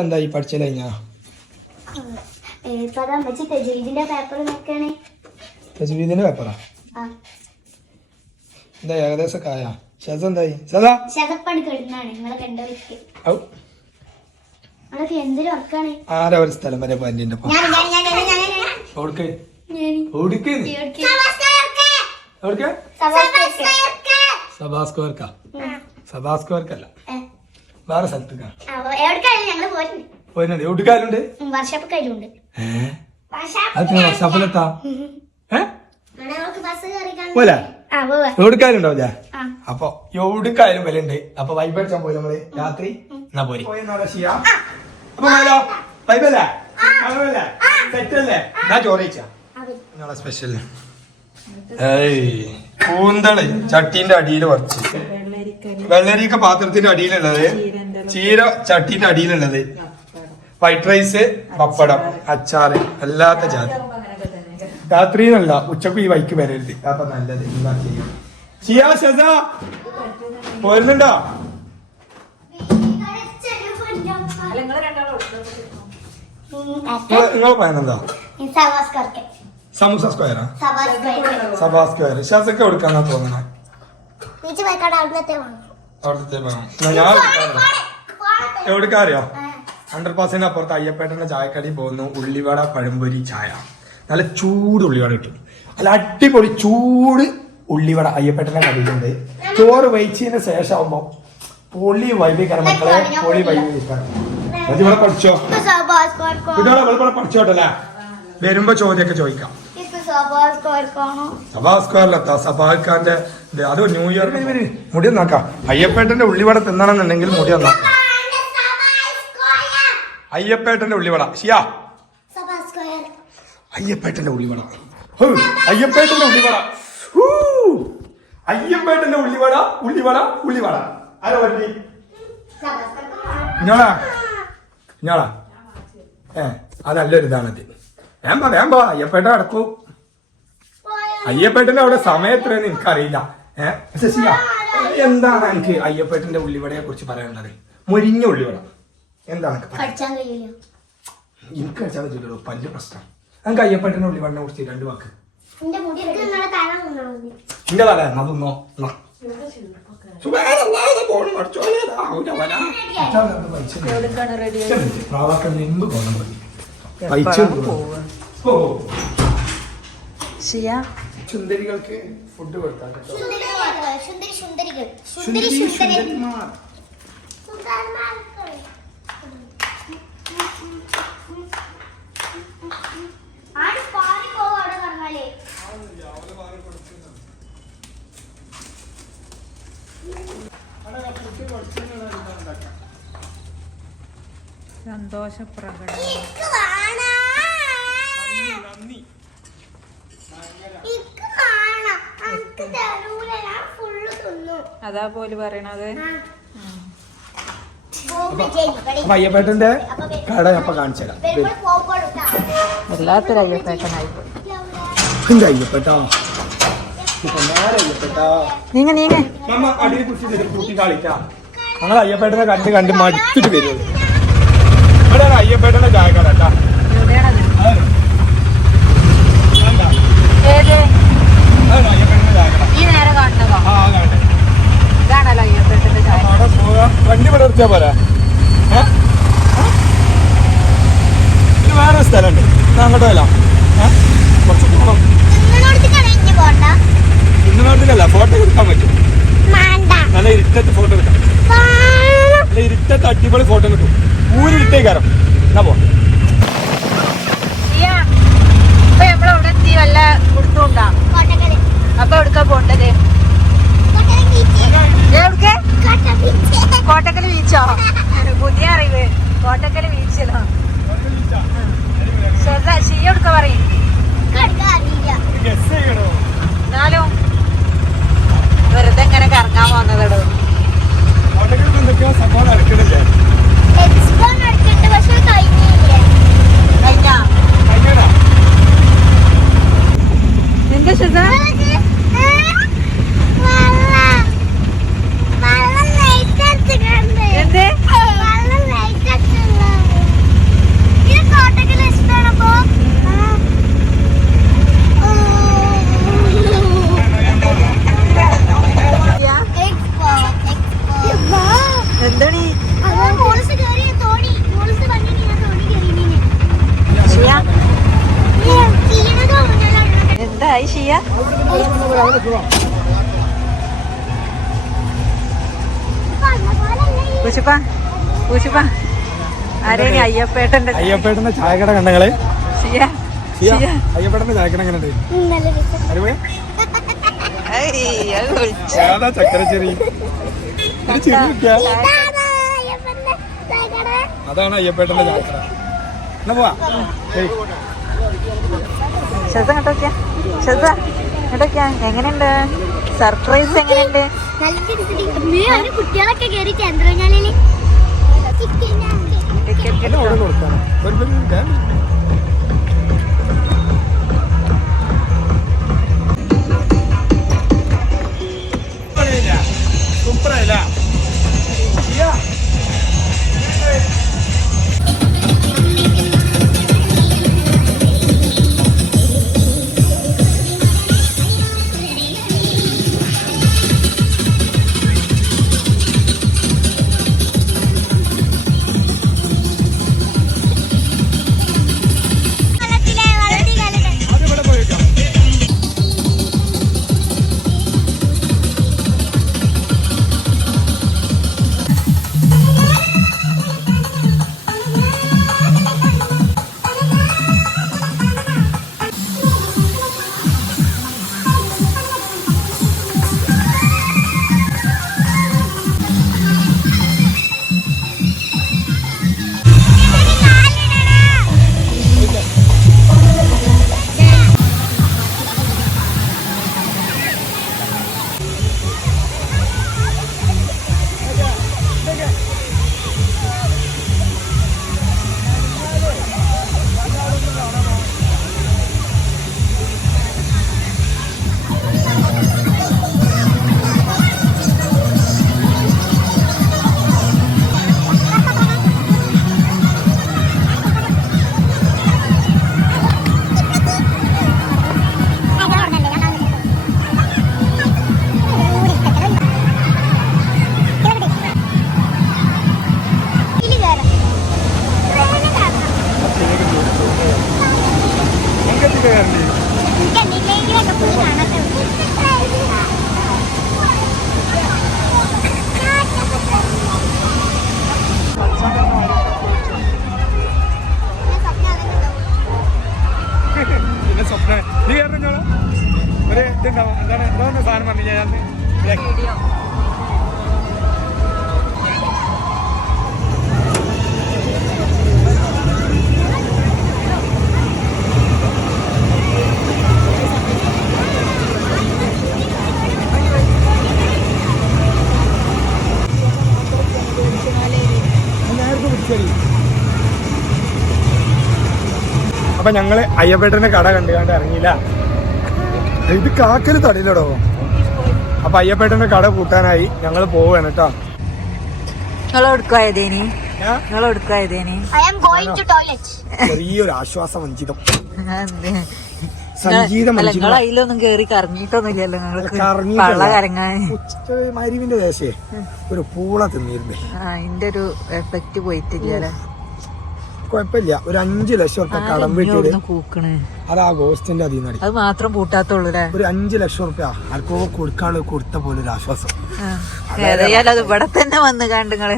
എന്തായി പഠിച്ചില്ല തജ്വീദിന്റെ പേപ്പറാ എന്താ ഏകദേശം കായ ശത എന്തായി ആരാ ഒരു സ്ഥലം വരെ പല്ലിന്റെ സഭാസ്കോർക്കല്ല വേറെ സ്ഥലത്തേക്കാ പോയിട്ടുണ്ട് എവിടെക്കാരുണ്ട് വർഷാപ്പിലെത്താ പോലെ എവിടെക്കാരുണ്ടാവില്ല അപ്പൊ എവിടെക്കായാലും വില ഉണ്ട് അപ്പൊ വൈബ് അടിച്ചാൻ പോയി നമ്മള് രാത്രി എന്നാ പോരി അപ്പൊ വൈബല്ലേ സെറ്റല്ലേ ഞാൻ ചോറിച്ചാ നിങ്ങളെ സ്പെഷ്യൽ കൂന്തള് ചട്ടീന്റെ അടിയിൽ കുറച്ച് വെള്ളരിക്ക പാത്രത്തിന്റെ അടിയിലുള്ളത് ചീര ചട്ടീന്റെ അടിയിലുള്ളത് വൈറ്റ് റൈസ് പപ്പടം അച്ചാറ് അല്ലാത്ത ജാതി രാത്രിയിലല്ല ഉച്ചക്ക് ഈ വൈക്ക് വരരുത് അപ്പൊ നല്ലത് പോരുന്നുണ്ടോ നിങ്ങൾ പറയുന്നെന്താ സമൂസ സ്ക്വയറാ സഭാ സ്ക്വയർ ഷാസൊക്കെ കൊടുക്കാന്നാ തോന്നണേ അവിടുത്തെ ഞാൻ എവിടേക്കാ അറിയോ 100% അപ്പുറത്ത് അയ്യപ്പേട്ടന്റെ ചായക്കടി പോകുന്നു ഉള്ളിവട പഴംപൊരി ചായ നല്ല ചൂട് ഉള്ളിവട കിട്ടും നല്ല അടിപൊളി ചൂട് ഉള്ളിവട അയ്യപ്പേട്ടന്റെ കടിയിലുണ്ട് ചോറ് വഹിച്ചതിന് ശേഷം ആവുമ്പോ പൊളി വൈബിക്കാരം മക്കളെ പൊളി വൈബിക്കാരം ഇവിടെ പഠിച്ചോ ഇവിടെ പഠിച്ചോട്ടല്ലേ വരുമ്പോ ചോദ്യമൊക്കെ ചോദിക്കാം സഭാസ്ക്വയറിലെത്താ സഭാഖാന്റെ അത് ന്യൂ ഇയർ മുടി ഒന്നാക്കാം അയ്യപ്പേട്ടന്റെ ഉള്ളിവട തിന്നണമെന്നുണ്ടെങ്കിൽ മുടി ഒന്നാക്കാം അയ്യപ്പേട്ടന്റെ ഉള്ളിവട ഷിയാ അയ്യപ്പേട്ടന്റെ ഉള്ളിവട അയ്യപ്പേട്ടന്റെ ഉള്ളിവട അയ്യപ്പേട്ടന്റെ ഉള്ളിവട ഉള്ളിവട ഉള്ളിവട ആരോ പറ്റി ഞാളാ അതല്ലൊരു ഇതാണത് വേമ്പോ അയ്യപ്പേട്ട അടക്കൂ അയ്യപ്പേട്ടന്റെ അവിടെ സമയത്രയെന്ന് എനിക്കറിയില്ല ശശിയ എന്താണ് എനിക്ക് അയ്യപ്പേട്ടന്റെ ഉള്ളിവടയെ കുറിച്ച് പറയാനുള്ളത് മുരിഞ്ഞ ഉള്ളിവട എന്താണ് എനിക്ക് കഴിച്ചാൽ പറ്റില്ലല്ലോ പല്ല് പ്രശ്നം എനിക്ക് അയ്യപ്പേട്ടന്റെ ഉള്ളിവടനെ കുറിച്ച് 2 വാക്ക് എന്റെ തല അതൊന്നോ സുന്ദരികൾക്ക് ഫുഡ് കൊടുത്താൽ സന്തോഷ പ്രകടനം അതാ പോലെ പറയണത് അയ്യപ്പേട്ടന്റെ കട അപ്പൊ കാണിച്ചേരാം വല്ലാത്തൊരു അയ്യപ്പേട്ടനായി അയ്യപ്പേട്ടാ നീങ്ങ അടിയെ കുറിച്ച് കൂട്ടി കളിക്കാം ഞങ്ങൾ അയ്യപ്പേട്ടനെ കണ്ട് മടുത്തിട്ട് വരും ഇവിടെ അയ്യപ്പേട്ടന്റെ ചായക്കട കേട്ടാ വണ്ടി ഇവിടെ നിർത്തിയാ പോരാ ഇത് വേറെ സ്ഥലമുണ്ട് അങ്ങോട്ട് വരാം കുറച്ച് പോകണം ഇന്നോടത്തേക്കല്ല ഫോട്ടോ എടുക്കാൻ പറ്റും നല്ല ഇരുട്ടത്ത് ഫോട്ടോ കിട്ടാം നല്ല ഇരുട്ടത്ത് അടിപൊളി ഫോട്ടോ കിട്ടും ഊരിട്ടേക്കാരം എന്നാ പോ അപ്പൊ എവിടുക്കാ പോണ്ടത് കോട്ടക്കൽ ബീച്ചോ പുതിയ അറിവ് കോട്ടക്കൽ ബീച്ചിലോ ഷീ എടുക്ക പറയും എന്നാലും വെറുതെ ഇങ്ങനെ കറങ്ങാൻ പോകുന്നതോ എന്താ ശ്രദ്ധ ആരേനി അയ്യപ്പേട്ടന്റെ അയ്യപ്പേട്ടന്റെ ചായക്കട കണ്ടങ്ങള് ഷിയ അയ്യപ്പേട്ടന്റെ ചായക്കട എങ്ങനെ അടിപൊളി ഏയ് അത് വിളിച്ചു ഏതാ ചക്കരച്ചെറി അതാണ് അയ്യപ്പേട്ടന്റെ ചായക്കട എന്നാ പോവാ ശ്രദ്ധ കേട്ടോക്കിയാ ശ്രദ്ധ കേട്ടോക്കിയാ എങ്ങനെയുണ്ട് സർപ്രൈസ് എങ്ങനെയുണ്ട് കുട്ടികളൊക്കെ കയറി ചന്ദ്രഞ്ഞാലില് ടിക്കറ്റ് അവിടെ കൊടുക്കാണ് സൂപ്പറായില്ല പിന്നെ സ്വപ്ന നീ കയറുന്നോ ഒരു ഇതുണ്ടാവും എന്താണ് എന്തോന്ന് സാധനം പറഞ്ഞു കഴിഞ്ഞാൽ വീഡിയോ അപ്പൊ ഞങ്ങള് അയ്യപ്പേട്ടന്റെ കട കണ്ടുകൊണ്ട് ഇറങ്ങിയില്ല ഇത് കാക്കല് തടിയിലടോ അപ്പൊ അയ്യപ്പേട്ടന്റെ കട കൂട്ടാനായി ഞങ്ങള് പോവാണ് കേട്ടോ നിങ്ങളെടുക്കായതേനി ചെറിയൊരു ആശ്വാസ വഞ്ചിതം സംഗീതം നിങ്ങൾ അതിലൊന്നും കേറി കറങ്ങിയിട്ടൊന്നുമില്ലല്ലോ നിങ്ങൾക്ക് പള്ള കരങ്ങാൻ മരുവിന്റെ ദേശേ ഒരു പൂള തിന്നിരുന്നേ അതിന്റെ ഒരു എഫക്റ്റ് പോയിട്ടില്ല കുഴപ്പമില്ല ഒരു 5 ലക്ഷം റുപ്യ കടം വീട്ടില് കൂക്കണ് അത് ആ ഗോസ്റ്റിന്റെ അതിൽ നടി അത് മാത്രം പൂട്ടാത്തുള്ളൂ ഒരു 5 ലക്ഷം റുപ്യ ആർക്കോ കൊടുക്കാനുള്ള കൊടുത്ത പോലെ ഒരു ആശ്വാസം ഏതായാലും അത് ഇവിടെ തന്നെ വന്ന് കണ്ടുങ്ങളെ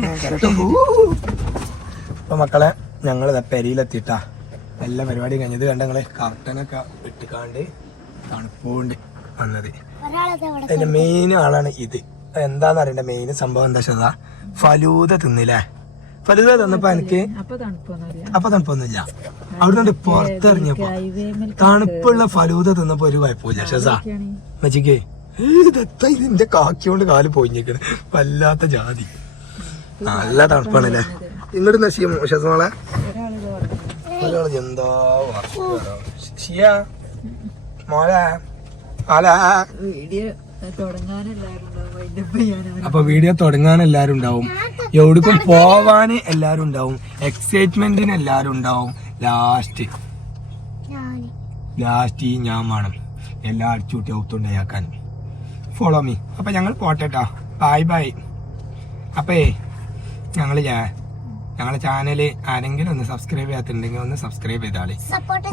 അപ്പൊ മക്കളെ ഞങ്ങള് പെരിയിലെത്തിട്ടാ എല്ലാ പരിപാടിയും കഴിഞ്ഞത് കണ്ടങ്ങളെ കർട്ടനൊക്കെ ഇട്ടിക്കാണ്ട് തണുപ്പോണ്ട് വന്നത് അതിന്റെ മെയിൻ ആളാണ് ഇത് എന്താന്ന് അറിയണ്ട മെയിൻ സംഭവം എന്താ വെച്ചാ ഫലൂദ തിന്നില്ലേ ഫലൂദ തന്നപ്പോ എനിക്ക് അപ്പൊ തണുപ്പൊന്നുമില്ല അവിടുന്ന് പുറത്തിറങ്ങിയപ്പോ തണുപ്പുള്ള ഫലൂദ തിന്നപ്പോ ഒരു കുഴപ്പമില്ല ഷസാ മച്ചിക്കേ ഇതെത്താ ഇതിന്റെ കാക്കിയോണ്ട് കാല് പോയിഞ്ഞേക്കണ് വല്ലാത്ത ജാതി നല്ല തണുപ്പാണല്ലേ ഇങ്ങോട്ട് നശിക്കും ഷസമോളെ ഒരാൾ എന്താ ഷിയ മോളെ അപ്പൊ വീഡിയോ തുടങ്ങാൻ എല്ലാരും ഉണ്ടാവും എവിടേക്കും പോവാന് എല്ലാരും ഉണ്ടാവും എക്സൈറ്റ്മെന്റിന് എല്ലാരും ഉണ്ടാവും ലാസ്റ്റ് ഈ ഞാൻ വേണം എല്ലാ അടിച്ചുകൂട്ടി ഔത്തുണ്ടാക്കാൻ ഫോളോ മീ അപ്പൊ ഞങ്ങൾ പോട്ടെട്ടാ ബൈ അപ്പേ ഞങ്ങളെ ചാനല് ആരെങ്കിലും ഒന്ന് സബ്സ്ക്രൈബ് ചെയ്യാത്തുണ്ടെങ്കിൽ ഒന്ന് സബ്സ്ക്രൈബ് ചെയ്താളി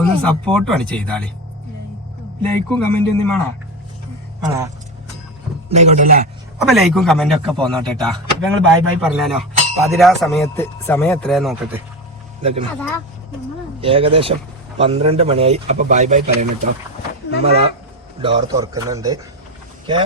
ഒന്ന് സപ്പോർട്ടുമാണ് ചെയ്താളി ലൈക്കും കമന്റും ഒന്നും വേണോ ആയിക്കോട്ടെ അല്ലേ അപ്പൊ ലൈക്കും കമന്റും ഒക്കെ പോന്നോട്ടെട്ടാ അപ്പൊ ഞങ്ങൾ ബൈ പറഞ്ഞാലോ 11 സമയം എത്രയാ നോക്കട്ടെ ഇതൊക്കെ ഏകദേശം 12 മണിയായി. അപ്പൊ ബൈ ബൈ പറയണം കേട്ടോ. നമ്മൾ ഡോർ തുറക്കുന്നുണ്ട്. ഓക്കെ.